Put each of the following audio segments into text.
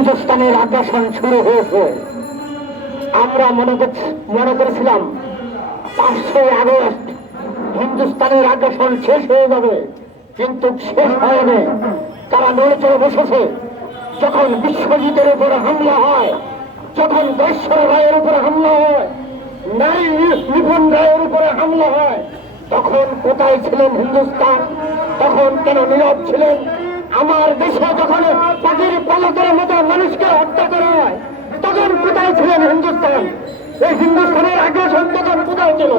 হিন্দুস্তানের আগ্রাসন শুরু হয়েছে। আমরা মনে মনে করেছিলাম পাঁচশোই আগস্ট হিন্দুস্তানের আগ্রাসন শেষ হয়ে যাবে, কিন্তু শেষ হয়নি তারা নড়ে চড়ে বসেছে। যখন বিশ্বজিতের উপরে হামলা হয়, যখন দৈশ্বর রায়ের উপরে হামলা হয় নারী নিপুণ রায়ের উপরে হামলা হয়, তখন কোথায় ছিলেন হিন্দুস্তান? তখন কেন নীরব ছিলেন? আমার দেশে যখন পাখির পালকের মতো মানুষকে হত্যা করা হয়, তখন কোথায় ছিলেন হিন্দুস্তান? এই হিন্দুস্তানের আগ্রাসন তখন কোথায় ছিল?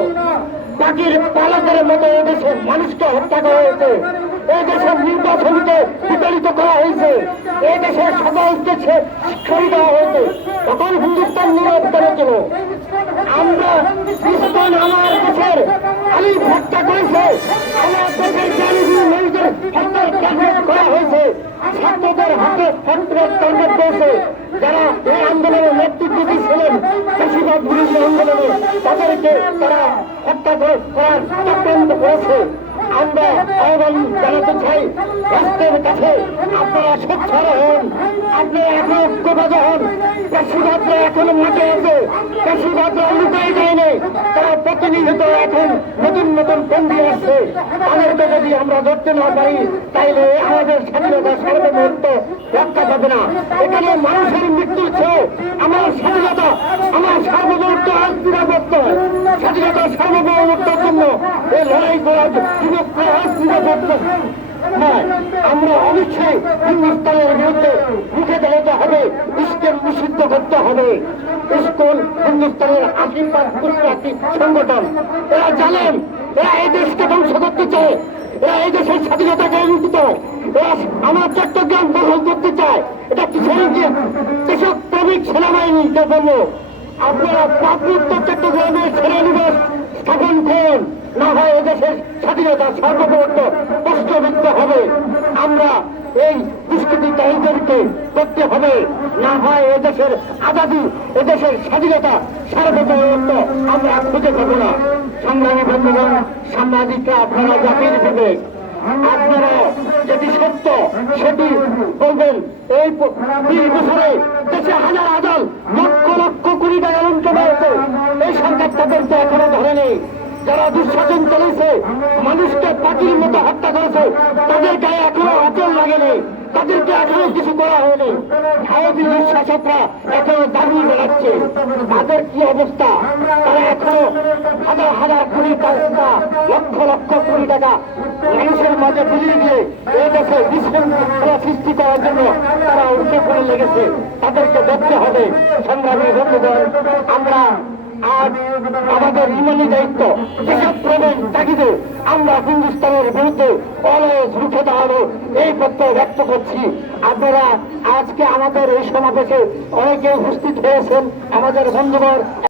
পাখির পালকের মতো এদেশে মানুষকে হত্যা করা হয়েছে। এই দেশের নির্বাচনকে বিতাড়িত করা হয়েছে। এই দেশের সকল দেশে শিক্ষাই দেওয়া হয়েছে। তখন হিন্দুস্তান নীরব করেছিল তাদেরকে তারা হত্যা করে করার চক্রান্ত করেছে আমরা আহ্বান জানাতে চাই, রাষ্ট্রের কাছে আপনারা স্বচ্ছ হন, আপনারা এখন ঐক্যবাদ হন। চাষিবাদরা এখন মাঠে আছে চাষিবাদরা লুকাই যায়নি। তারা প্রতিনিধিত এখন নতুন নতুন বন্দি আসছে। তাদেরকে যদি আমরা ধরতে না পারি, তাইলে আমাদের স্বাধীনতা সার্বভৌমত্ব রক্ষা পাবে না। এখানে মানুষের মৃত্যুর চেয়ে আমার স্বাধীনতা, আমার সার্বভৌমত্ব আজ নিরাপত্ত। স্বাধীনতা সার্বভৌমত্বের জন্য এই লড়াই করার আজ নয়, আমরা অবশ্যই হিন্দুস্তানের বিরুদ্ধে মুখে দাঁড়াতে হবে ইস্কন নিষিদ্ধ করতে হবে। ইস্কন হিন্দুস্তানের আশীর্বাদ একটি সংগঠন। এরা জানেন এরা এই দেশকে ধ্বংস করতে চায়। এরা এই দেশের স্বাধীনতাকে লুটিত আমার চট্টগ্রাম দখল করতে চায়। এটা কিসের কৃষক শ্রমিক সেনাবাহিনীকে বলব আপনারা পার্বত্য চট্টগ্রামের সেনানিবাস স্থাপন না হয় এদেশের স্বাধীনতা সার্বভৌমত্ব প্রশ্নবিদ্ধ হবে। আমরা এই দুষ্কৃতিকারীদেরকে করতে হবে, না হয় এদেশের আজাদি, এদেশের স্বাধীনতা সার্বভৌমত্ব আমরা খুঁজে পাবো না। সংগ্রামী বন্ধুগণ, সাংবাদিকরা, আপনারা জাতির বিবেক আপনারা যেটি সত্য সেটি বলবেন। এই বিশ বছরে দেশে হাজার হাজার লক্ষ লক্ষ কোটি টাকা লুণ্ঠন হয়েছে এই সরকার তাদেরকে এখনও ধরেনি। যারা দুঃশাসন চলেছে মানুষকে পাখির মতো হত্যা করেছে, তাদের গায়ে এখনও আচল লাগেনি, তাদেরকে এখনও কিছু করা হয়নি। ভারতীয় শাসকরা এখনও দাঁড়িয়ে বেড়াচ্ছে তাদের কি অবস্থা? তারা এখনও হাজার হাজার কোটি টাকা, লক্ষ লক্ষ কোটি টাকা মানুষের মাঝে বিলিয়ে দিয়ে এই দেশে বিশৃঙ্খলা সৃষ্টি করার জন্য তারা উঠে পড়ে লেগেছে। তাদেরকে দেখতে হবে, সংগ্রামী বন্ধুগণ, আমরা আমাদের ইমানি দায়িত্ব প্রবীণ তাগিদে আমরা হিন্দুস্তানের বিরুদ্ধে অলস রুখে দাঁড়ানো এই প্রত্যয় ব্যক্ত করছি। আপনারা আজকে আমাদের এই সমাবেশে অনেকে উপস্থিত হয়েছেন, আমাদের বন্ধুগণ।